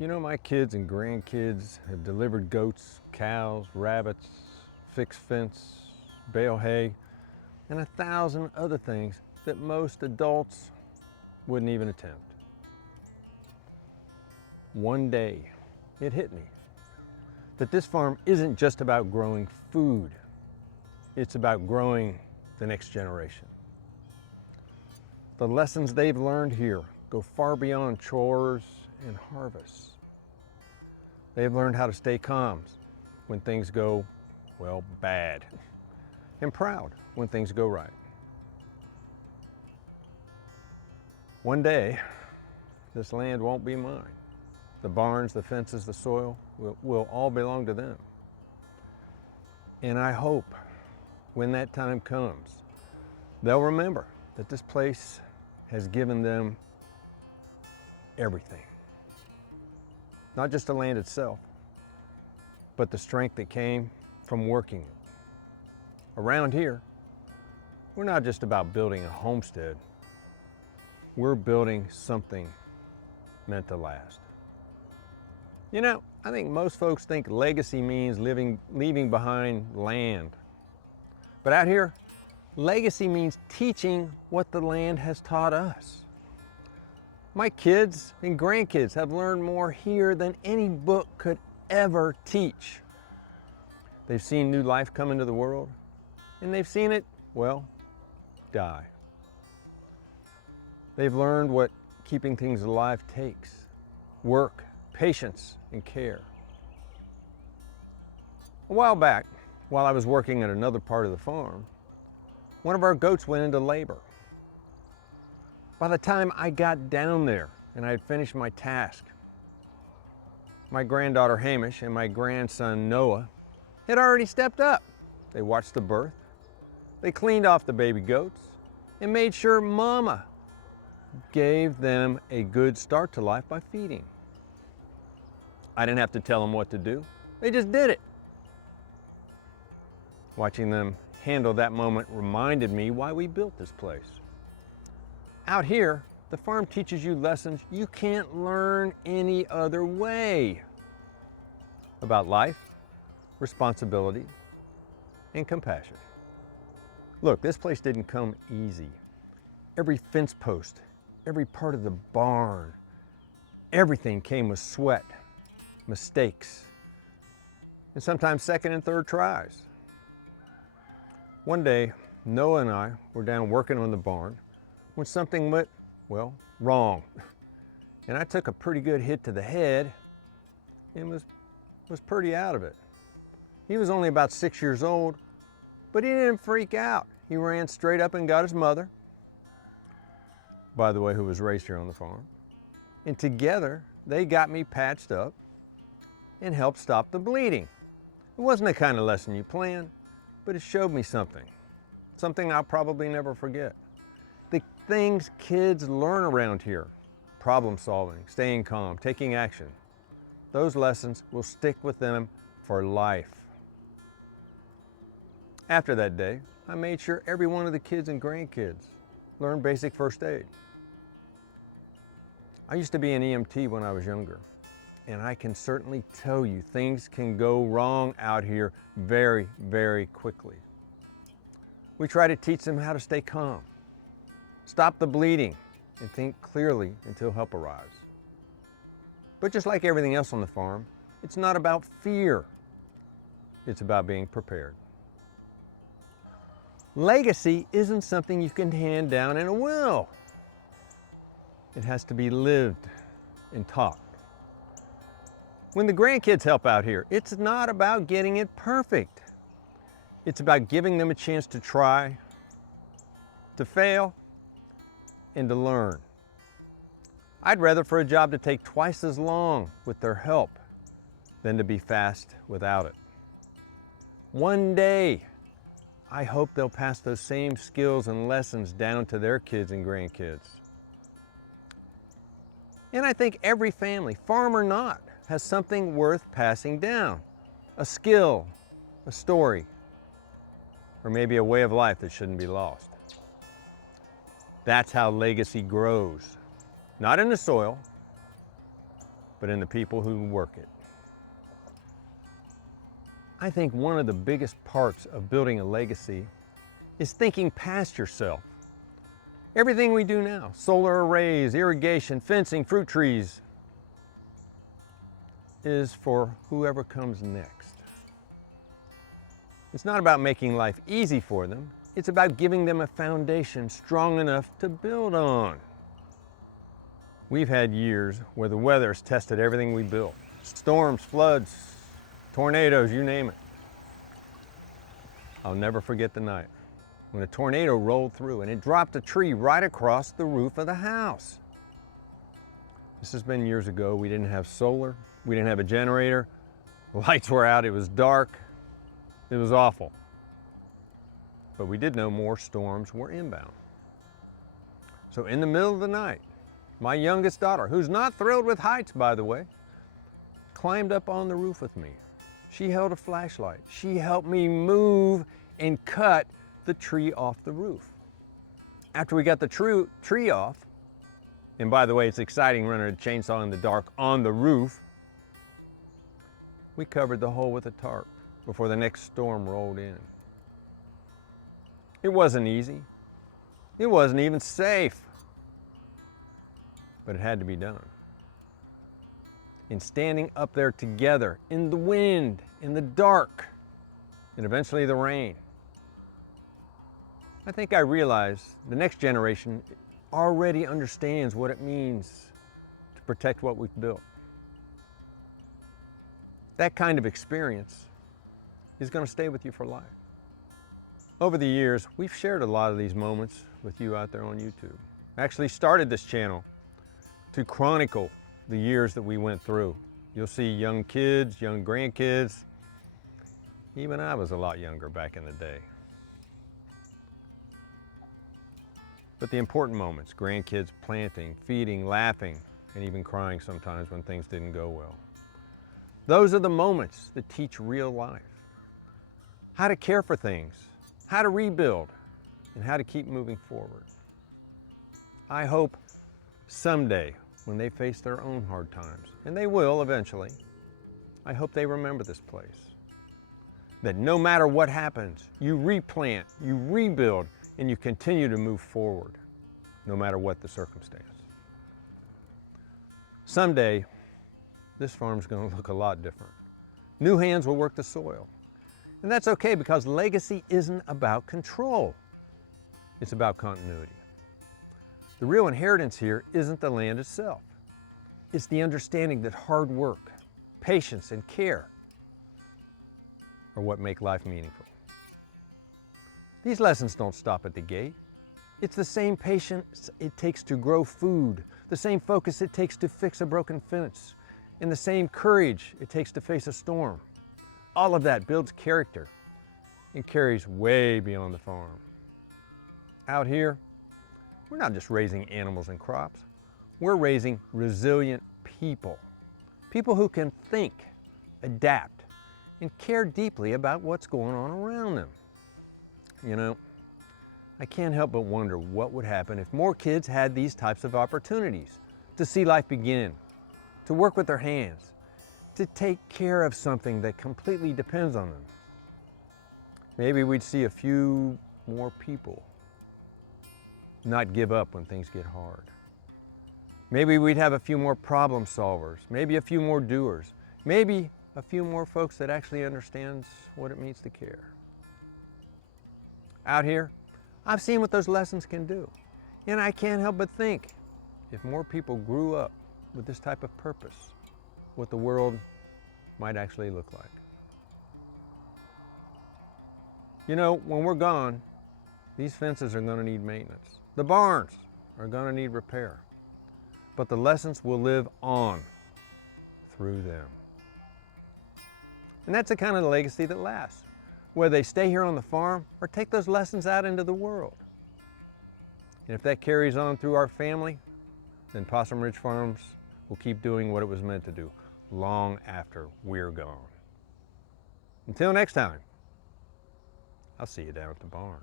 You know, my kids and grandkids have delivered goats, cows, rabbits, fixed fence, bale hay, and 1,000 other things that most adults wouldn't even attempt. One day, it hit me that this farm isn't just about growing food, it's about growing the next generation. The lessons they've learned here go far beyond chores and harvests. They've learned how to stay calm when things go, well, bad, and proud when things go right. One day, this land won't be mine. The barns, the fences, the soil will all belong to them. And I hope when that time comes, they'll remember that this place has given them everything. Not just the land itself, but the strength that came from working it. Around here, we're not just about building a homestead, we're building something meant to last. You know, I think most folks think legacy means leaving behind land. But out here, legacy means teaching what the land has taught us. My kids and grandkids have learned more here than any book could ever teach. They've seen new life come into the world, and they've seen it, well, die. They've learned what keeping things alive takes: work, patience, and care. A while back, while I was working at another part of the farm, one of our goats went into labor. By the time I got down there and I had finished my task, my granddaughter Hamish and my grandson Noah had already stepped up. They watched the birth, they cleaned off the baby goats, and made sure Mama gave them a good start to life by feeding. I didn't have to tell them what to do, they just did it. Watching them handle that moment reminded me why we built this place. Out here, the farm teaches you lessons you can't learn any other way about life, responsibility, and compassion. Look, this place didn't come easy. Every fence post, every part of the barn, everything came with sweat, mistakes, and sometimes second and third tries. One day, Noah and I were down working on the barn when something went, well, wrong. And I took a pretty good hit to the head and was pretty out of it. He was only about 6 years old, but he didn't freak out. He ran straight up and got his mother, by the way, who was raised here on the farm. And together, they got me patched up and helped stop the bleeding. It wasn't the kind of lesson you planned, but it showed me something I'll probably never forget. The things kids learn around here: problem solving, staying calm, taking action. Those lessons will stick with them for life. After that day, I made sure every one of the kids and grandkids learned basic first aid. I used to be an EMT when I was younger, and I can certainly tell you things can go wrong out here very, very quickly. We try to teach them how to stay calm, stop the bleeding, and think clearly until help arrives. But just like everything else on the farm, it's not about fear. It's about being prepared. Legacy isn't something you can hand down in a will. It has to be lived and taught. When the grandkids help out here, it's not about getting it perfect. It's about giving them a chance to try, to fail, and to learn. I'd rather for a job to take twice as long with their help than to be fast without it. One day, I hope they'll pass those same skills and lessons down to their kids and grandkids. And I think every family, farm or not, has something worth passing down. A skill, a story, or maybe a way of life that shouldn't be lost. That's how legacy grows. Not in the soil, but in the people who work it. I think one of the biggest parts of building a legacy is thinking past yourself. Everything we do now, solar arrays, irrigation, fencing, fruit trees, is for whoever comes next. It's not about making life easy for them. It's about giving them a foundation strong enough to build on. We've had years where the weather has tested everything we built. Storms, floods, tornadoes, you name it. I'll never forget the night when a tornado rolled through and it dropped a tree right across the roof of the house. This has been years ago. We didn't have solar. We didn't have a generator. The lights were out. It was dark. It was awful. But we did know more storms were inbound. So in the middle of the night, my youngest daughter, who's not thrilled with heights, by the way, climbed up on the roof with me. She held a flashlight. She helped me move and cut the tree off the roof. After we got the tree off, and by the way, it's exciting running a chainsaw in the dark on the roof, we covered the hole with a tarp before the next storm rolled in. It wasn't easy. It wasn't even safe, but it had to be done. And standing up there together in the wind, in the dark, and eventually the rain, I think I realized the next generation already understands what it means to protect what we've built. That kind of experience is going to stay with you for life. Over the years, we've shared a lot of these moments with you out there on YouTube. I actually started this channel to chronicle the years that we went through. You'll see young kids, young grandkids. Even I was a lot younger back in the day. But the important moments, grandkids planting, feeding, laughing, and even crying sometimes when things didn't go well. Those are the moments that teach real life. How to care for things, how to rebuild, and how to keep moving forward. I hope someday, when they face their own hard times, and they will eventually, I hope they remember this place. That no matter what happens, you replant, you rebuild, and you continue to move forward, no matter what the circumstance. Someday, this farm's going to look a lot different. New hands will work the soil. And that's okay, because legacy isn't about control. It's about continuity. The real inheritance here isn't the land itself. It's the understanding that hard work, patience, and care are what make life meaningful. These lessons don't stop at the gate. It's the same patience it takes to grow food, the same focus it takes to fix a broken fence, and the same courage it takes to face a storm. All of that builds character and carries way beyond the farm. Out here, we're not just raising animals and crops. We're raising resilient people. People who can think, adapt, and care deeply about what's going on around them. You know, I can't help but wonder what would happen if more kids had these types of opportunities to see life begin, to work with their hands, to take care of something that completely depends on them. Maybe we'd see a few more people not give up when things get hard. Maybe we'd have a few more problem solvers, maybe a few more doers, maybe a few more folks that actually understands what it means to care. Out here, I've seen what those lessons can do, and I can't help but think, if more people grew up with this type of purpose, what the world might actually look like. You know, when we're gone, these fences are going to need maintenance. The barns are going to need repair. But the lessons will live on through them. And that's the kind of legacy that lasts, whether they stay here on the farm or take those lessons out into the world. And if that carries on through our family, then Possum Ridge Farms will keep doing what it was meant to do long after we're gone. Until next time, I'll see you down at the barn.